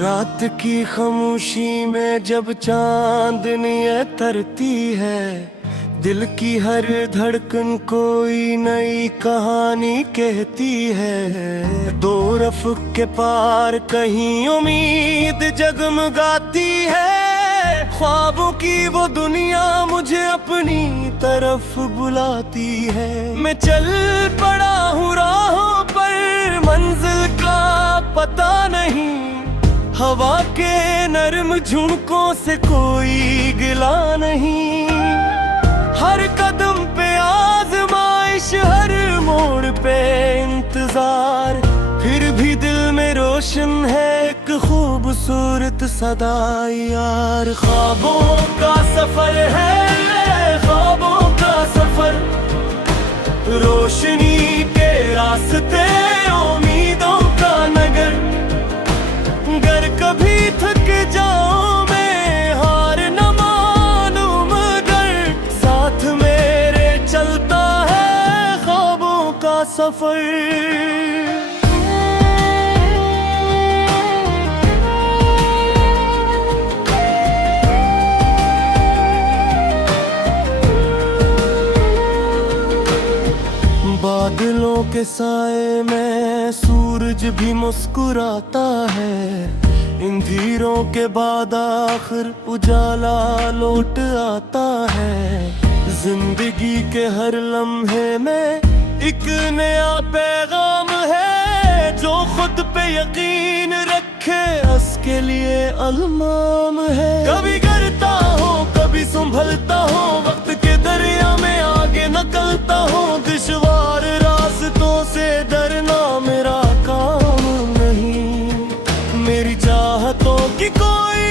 रात की खामोशी में जब चांदनी तरती है, दिल की हर धड़कन कोई नई कहानी कहती है। दो रफ़ के पार कहीं उम्मीद जगमगाती है, ख्वाबों की वो दुनिया मुझे अपनी तरफ बुलाती है। मैं चल पड़ा हूँ राहों पर, मंजिल का पता नहीं, हवा के नरम झुमकों से कोई गिला नहीं। हर कदम पे आज़माइश, हर मोड़ पे इंतजार, फिर भी दिल में रोशन है एक खूबसूरत सदा यार। ख्वाबों का सफर है, ख्वाबों का सफर, रोशनी के रास्ते, उम्मीदों का नगर। अगर कभी थक जाऊं मैं, हार न मानूं, मगर साथ मेरे चलता है ख्वाबों का सफर। बादलों के साए में सूरज भी मुस्कुराता है, इन धीरों के बाद आखिर उजाला लौट आता है। जिंदगी के हर लम्हे में एक नया पैगाम है, जो खुद पे यकीन रखे उसके लिए अल्माम है। कभी गिरता हो कभी संभलता हो, वक्त के दरिया में आगे निकलता हो। दुश्वार रास्तों से डरना मेरा काम नहीं, मेरी चाहतों की कोई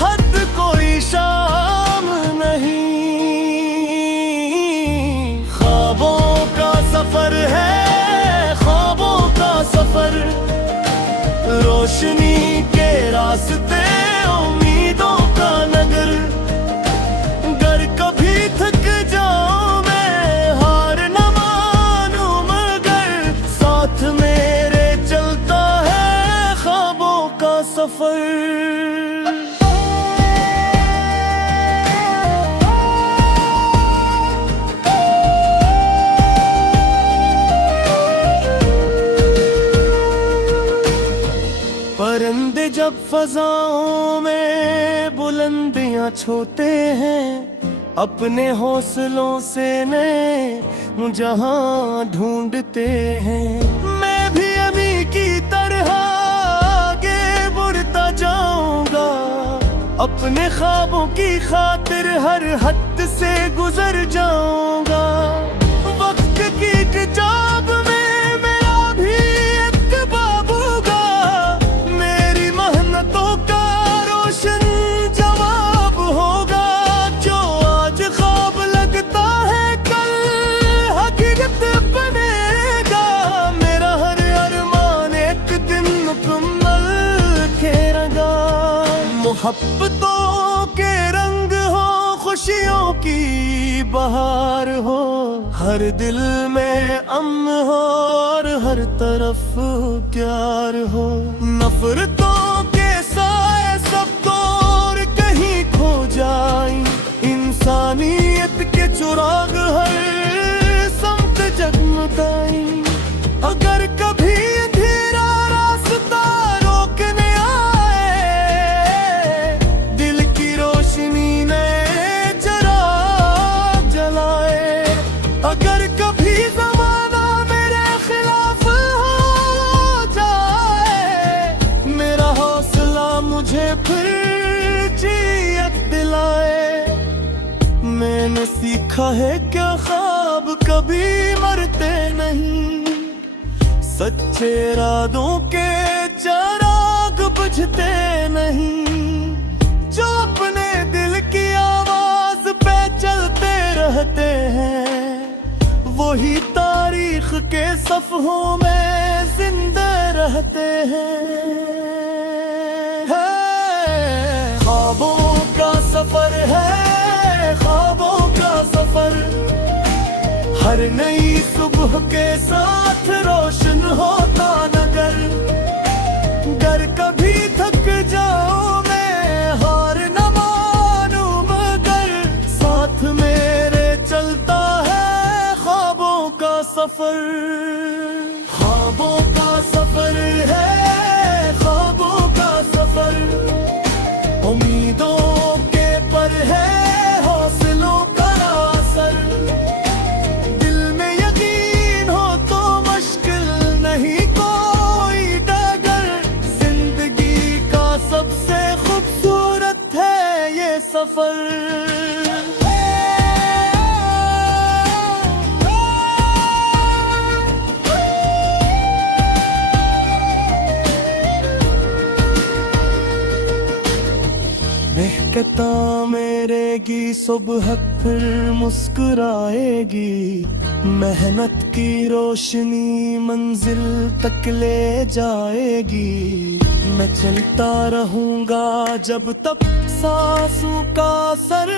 हद, कोई शाम नहीं। ख्वाबों का सफर है, ख्वाबों का सफर, रोशनी के रास्ते, उम्मीदों का नगर। अगर कभी थक जाऊं मैं, हार न मानूं, मगर साथ मेरे चलता है ख्वाबों का सफर। परिंदे जब फजाओं में बुलंदियां छूते हैं, अपने हौसलों से नए जहां ढूंढते हैं। मैं भी अभी की तरह आगे बढ़ता जाऊंगा, अपने ख्वाबों की खातिर हर हद से गुजर जाऊंगा। वक्त की किताब में मेरा भी एक बाब होगा, मेरी मेहनतों का रोशन जवाब होगा। जो आज ख्वाब लगता है कल हकीकत बनेगा, मेरा हर अरमान एक दिन मुकम्मल खेरेगा। मोहब्बतों के रंग हो, खुशियों की बहार हो, हर दिल में अमन हो और हर तरफ प्यार हो। नफरतों के साए सब दूर कहीं खो जाए, इंसानियत के चिराग हर समत जगमगाए। अगर कभी अंधेरा रास्ता रोकने आए, दिल की रोशनी ने चिराग जलाए। अगर कभी ज़माना मेरे खिलाफ हो जाए, मेरा हौसला मुझे फिर जियत दिलाए। मैंने सीखा है क्या ख्वाब कभी मरते नहीं, सच्चे इरादों के चिराग बुझते नहीं। जो अपने दिल की आवाज पे चलते रहते हैं, वही तारीख के सफ़हों में जिंदा रहते हैं। ख्वाबों का सफर है, ख्वाबों का सफर, हर नई सुबह सुबह के साथ रोशन होता नगर। गर कभी थक जाओ मैं हार न मानूं, मगर साथ मेरे चलता है ख्वाबों का सफर। ख्वाबों का सफर है, ख्वाबों का सफर, उम्मीदों के पर है हौसलों का असर। दिल में यकीन हो तो मुश्किल नहीं कोई डगर। जिंदगी का सबसे खूबसूरत है ये सफर। महकता मेरेगी सुबह फिर मुस्कुराएगी, मेहनत की रोशनी मंजिल तक ले जाएगी। मैं चलता रहूंगा जब तक सांसों का असर,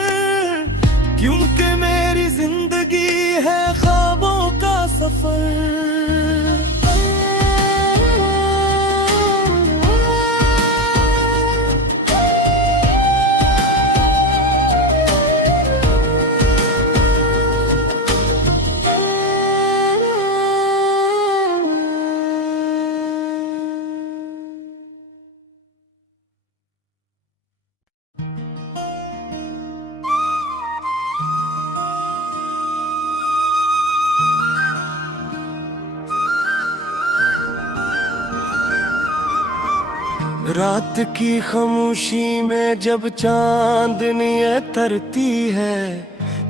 क्योंकि मेरी जिंदगी है ख्वाबों का सफर। रात की खामोशी में जब चांदनी तरती है,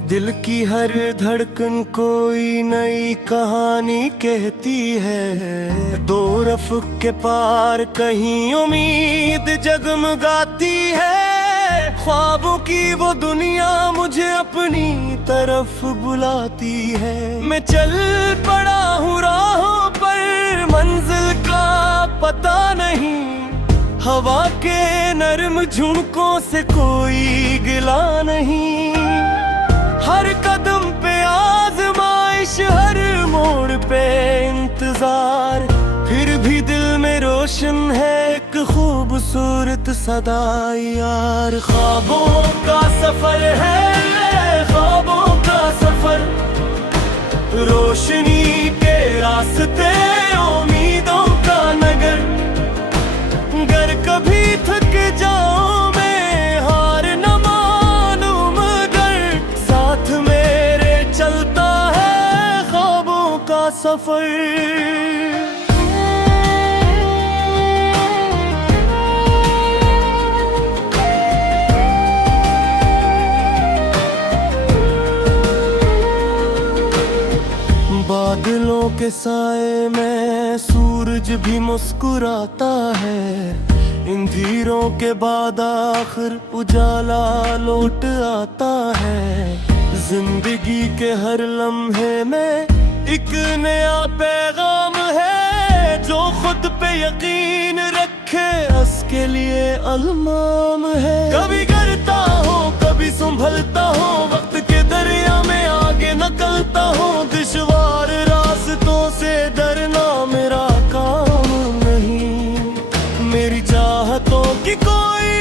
दिल की हर धड़कन कोई नई कहानी कहती है। दो रफ़्क़ के पार कहीं उम्मीद जगमगाती है, ख्वाबों की वो दुनिया मुझे अपनी तरफ बुलाती है। मैं चल पड़ा हूँ राहों पर, मंजिल का पता नहीं, हवा के नरम झुमकों से कोई गिला नहीं। हर कदम पे आज़माइश, हर मोड़ पे इंतजार, फिर भी दिल में रोशन है एक खूबसूरत सदा यार। ख्वाबों का सफर है, ख्वाबों का सफर, रोशनी के रास्ते उम्मीदों का नगर। गर कभी थक जाऊं मैं हार न मानूं, मगर साथ मेरे चलता है ख्वाबों का सफर। बादलों के साए में सूरज भी मुस्कुराता है, इन धीरों के बाद आखिर उजाला लौट आता है। जिंदगी के हर लम्हे में एक नया पैगाम है, जो खुद पे यकीन रखे उसके लिए अल्माम है। कभी गिरता हो कभी संभलता हो, वक्त के दरिया में आगे निकलता हो। दुश्वार रास्तों से डरना मेरा काम नहीं, मेरी चाहतों की कोई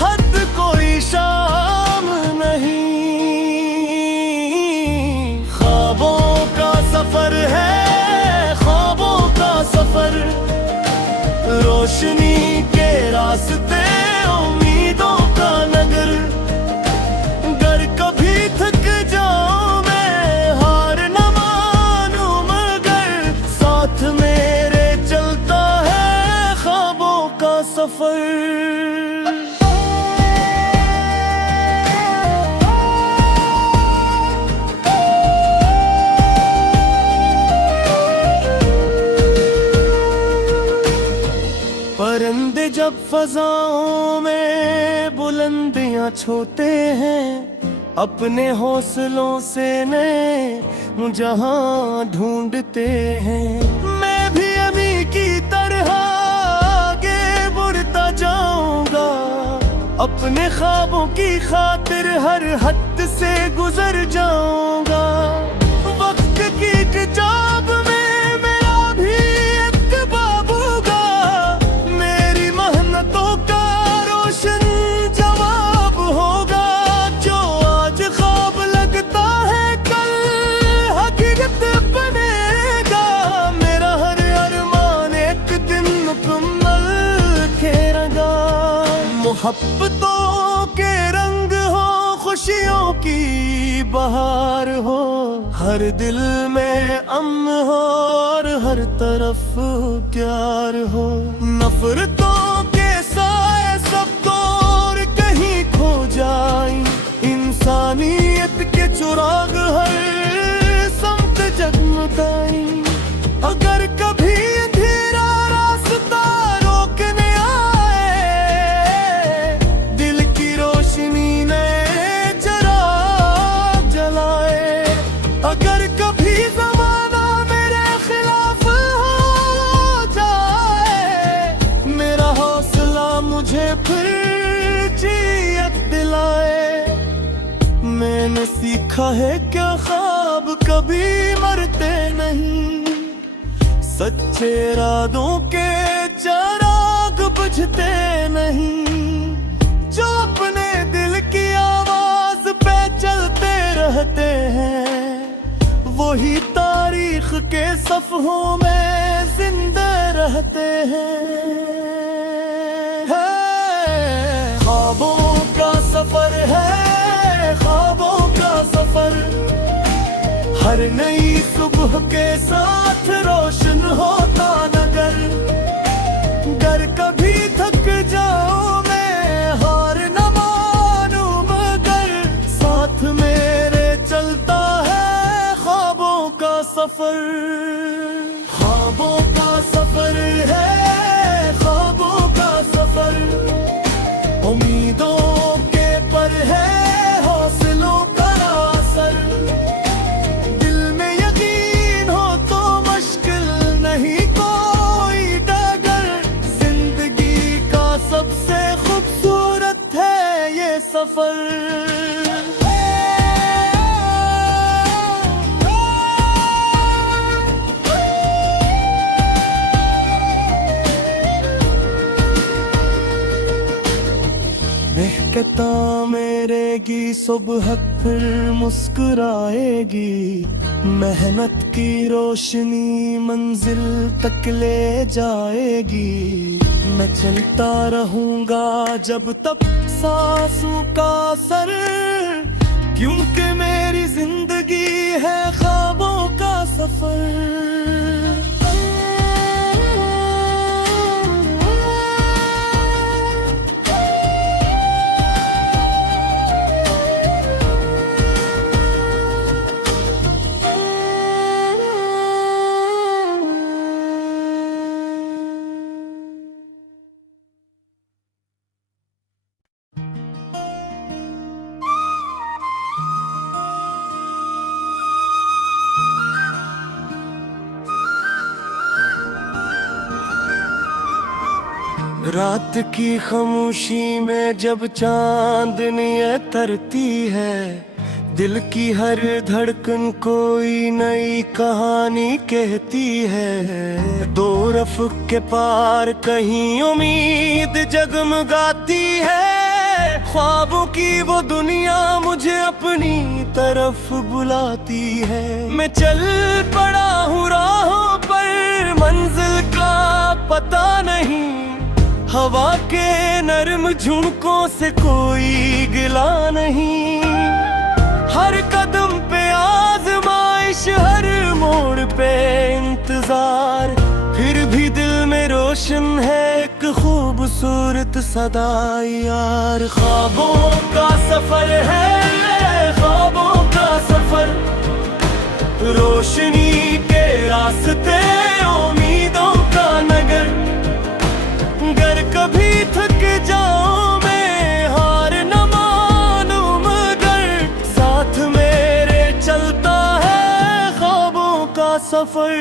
हद कोई शाम नहीं। ख्वाबों का सफर है, ख्वाबों का सफर, रोशनी के रास्ते उम्मीदों का नगर। गर कभी थक जाऊं मैं हार न मानूं, मगर साथ मेरे चलता है ख्वाबों का सफर। परिंदे जब फजाओं में बुलंदियां छूते हैं, अपने हौसलों से नए जहां ढूंढते हैं। मैं भी अभी की तरह आगे बढ़ता जाऊंगा, अपने ख्वाबों की खातिर हर हद से गुजर जाऊंगा। वक्त की किताब में मेरा भी एक बाब होगा, मेरी मेहनतों का रोशन जवाब होगा। जो आज ख्वाब लगता है कल हकीकत बनेगा, मेरा हर अरमान एक दिन मुकम्मल खेरेगा। मोहब्बतों के रंग हो, खुशियों की बहार हो, हर दिल में अमन हो और हर तरफ प्यार हो। नफरतों के साए सब दूर कहीं खो जाए, इंसानियत के चिराग हर समत जगमगाए। अगर कभी अंधेरा रास्ता रोकने आए, दिल की रोशनी ने चिराग जलाए। अगर कभी ज़माना मेरे खिलाफ हो जाए, मेरा हौसला मुझे फिर जियत दिलाए। मैंने सीखा है क्या ख्वाब कभी मरते नहीं, सच्चे इरादों के चिराग बुझते नहीं। जो अपने दिल की आवाज पे चलते रहते हैं, वही तारीख के सफ़हों में जिंदा रहते हैं। ख्वाबों का सफर है, ख्वाबों का सफर, हर नई सुबह के साथ रोशन होता नगर। गर कभी थक जाऊं मैं हार न मानूं, मगर साथ मेरे चलता है ख्वाबों का सफर। ख्वाबों का सफर है, ख्वाबों का सफर, उम्मीदों के पर है हौसलों का असर। दिल में यकीन हो तो मुश्किल नहीं कोई डगर, जिंदगी का सबसे खूबसूरत है ये सफर। महकता मेरेगी सुबह फिर मुस्कुराएगी, मेहनत की रोशनी मंजिल तक ले जाएगी। मैं चलता रहूंगा जब तक सांसों का असर, क्योंकि मेरी जिंदगी है ख्वाबों का सफर। रात की खामोशी में जब चांदनी तरती है, दिल की हर धड़कन कोई नई कहानी कहती है। दो रफ़्क़ के पार कहीं उम्मीद जगमगाती है, ख्वाबों की वो दुनिया मुझे अपनी तरफ बुलाती है। मैं चल पड़ा हूँ राहों पर, मंजिल का पता नहीं, हवा के नरम झुमकों से कोई गिला नहीं। हर कदम पे आज़माइश, हर मोड़ पे इंतजार, फिर भी दिल में रोशन है एक खूबसूरत सदा यार। ख्वाबों का सफर है, ख्वाबों का सफर, रोशनी के रास्ते उम्मीदों का नगर। गर कभी थक जाऊं मैं हार न मानूं, मगर साथ मेरे चलता है ख्वाबों का सफर।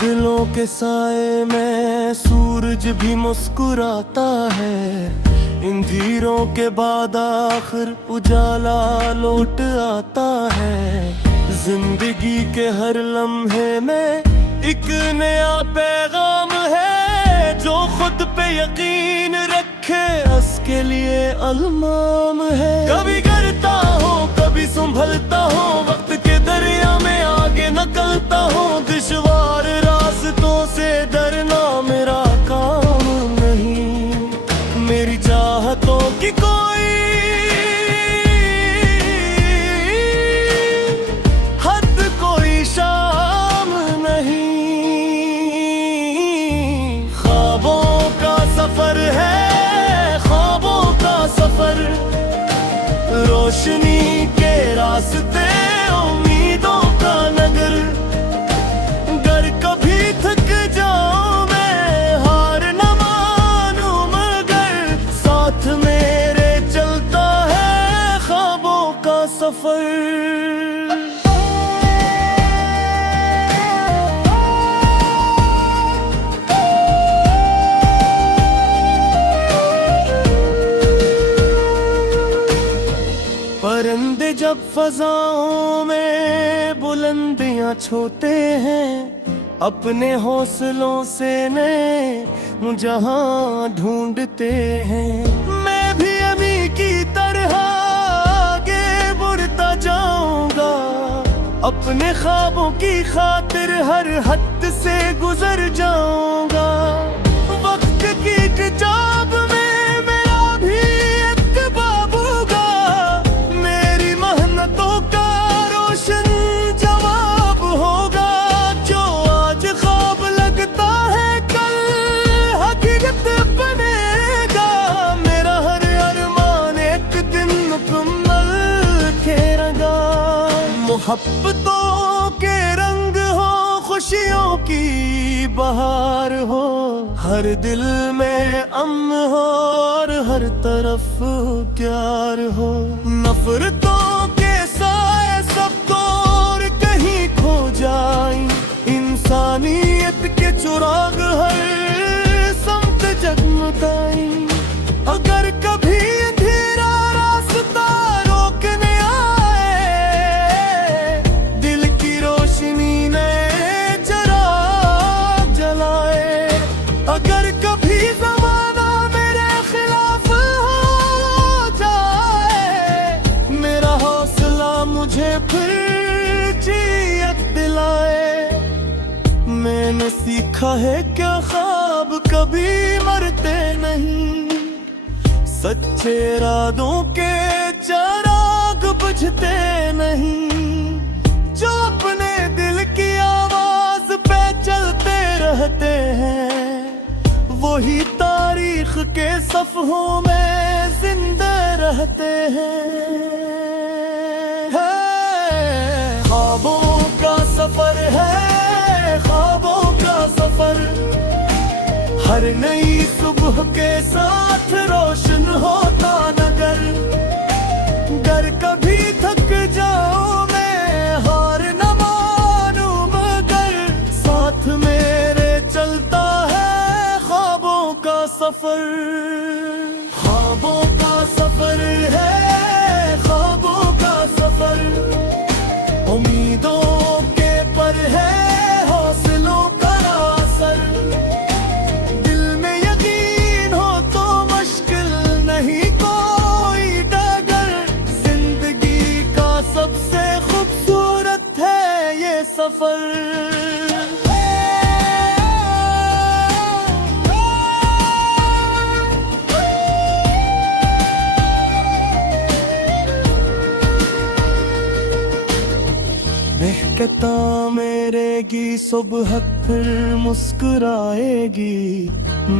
बादलों के साए में सूरज भी मुस्कुराता है। इन धीरों के बाद आखिर उजाला लौट आता है। जिंदगी के हर लम्हे में एक नया पैगाम है। जो खुद पे यकीन रखे उसके लिए अलमाम है। कभी गिरता हो कभी संभलता हो, वक्त के दरिया में आगे निकलता हो। दुश्वार रास्तों से डरना मेरा काम नहीं। मेरी चाहतों की कोई हद कोई शाम नहीं। ख्वाबों का सफर है, ख्वाबों का सफर। रोशनी के रास्ते उम्मीदों का नगर। गर कभी थक जाऊं मैं हार न मानूं, मगर साथ मेरे चलता है ख्वाबों का सफर। परिंदे जब फजाओं में बुलंदियां छूते हैं, अपने हौसलों से नए जहां ढूंढते हैं। मैं भी अमी की तरह आगे बढ़ता जाऊंगा। अपने ख्वाबों की खातिर हर हद से गुजर जाऊंगा। वक्त की किताब में मोहब्बतों के रंग हो, खुशियों की बहार हो। हर दिल में अमन हो और हर तरफ प्यार हो। नफरतों के साए सब दूर कहीं खो जाए। इंसानियत के चिराग हर समत जगमगाए। अगर कभी अंधेरा रास्ता रोकने मैंने सीखा है क्या ख्वाब कभी मरते नहीं। सच्चे इरादों के चिराग बुझते नहीं। जो अपने दिल की आवाज पे चलते रहते हैं, वही तारीख के सफ़हों में जिंदा रहते हैं। ख्वाबों का सफर है, ख्वाबों का सफर। हर नई सुबह के साथ रोशन होता नगर। गर कभी थक जाऊं मैं हार न मानूं, मगर साथ मेरे चलता है ख्वाबों का सफर। ख्वाबों का सफर है, ख्वाबों का सफर। उम्मीदों के पर है हौसलों का असर। दिल में यकीन हो तो मुश्किल नहीं कोई डगर। जिंदगी का सबसे खूबसूरत है ये सफर। महकता मेरेगी सुबह फिर मुस्कुराएगी।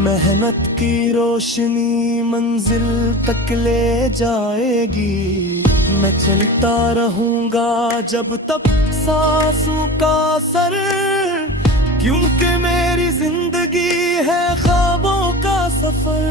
मेहनत की रोशनी मंजिल तक ले जाएगी। मैं चलता रहूंगा जब तक सांसों का असर। क्योंकि मेरी जिंदगी है ख्वाबों का सफर।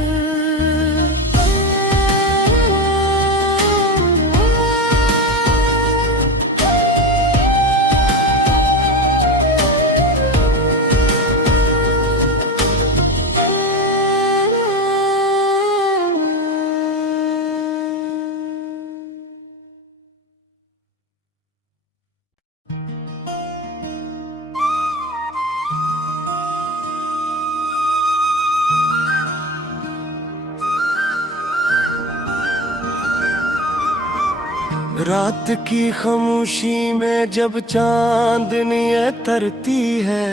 रात की खामोशी में जब चांदनी तरती है,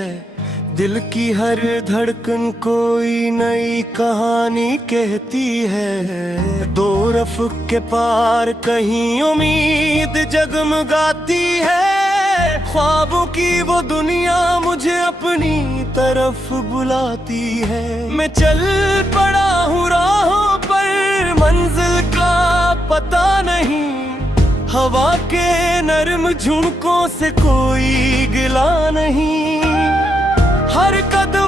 दिल की हर धड़कन कोई नई कहानी कहती है। दो रफ़ के पार कहीं उम्मीद जगमगाती है, ख्वाबों की वो दुनिया मुझे अपनी तरफ बुलाती है। मैं चल पड़ा हूँ राहों पर, मंजिल का पता नहीं, हवा के नरम झुमकों से कोई गिला नहीं। हर कदम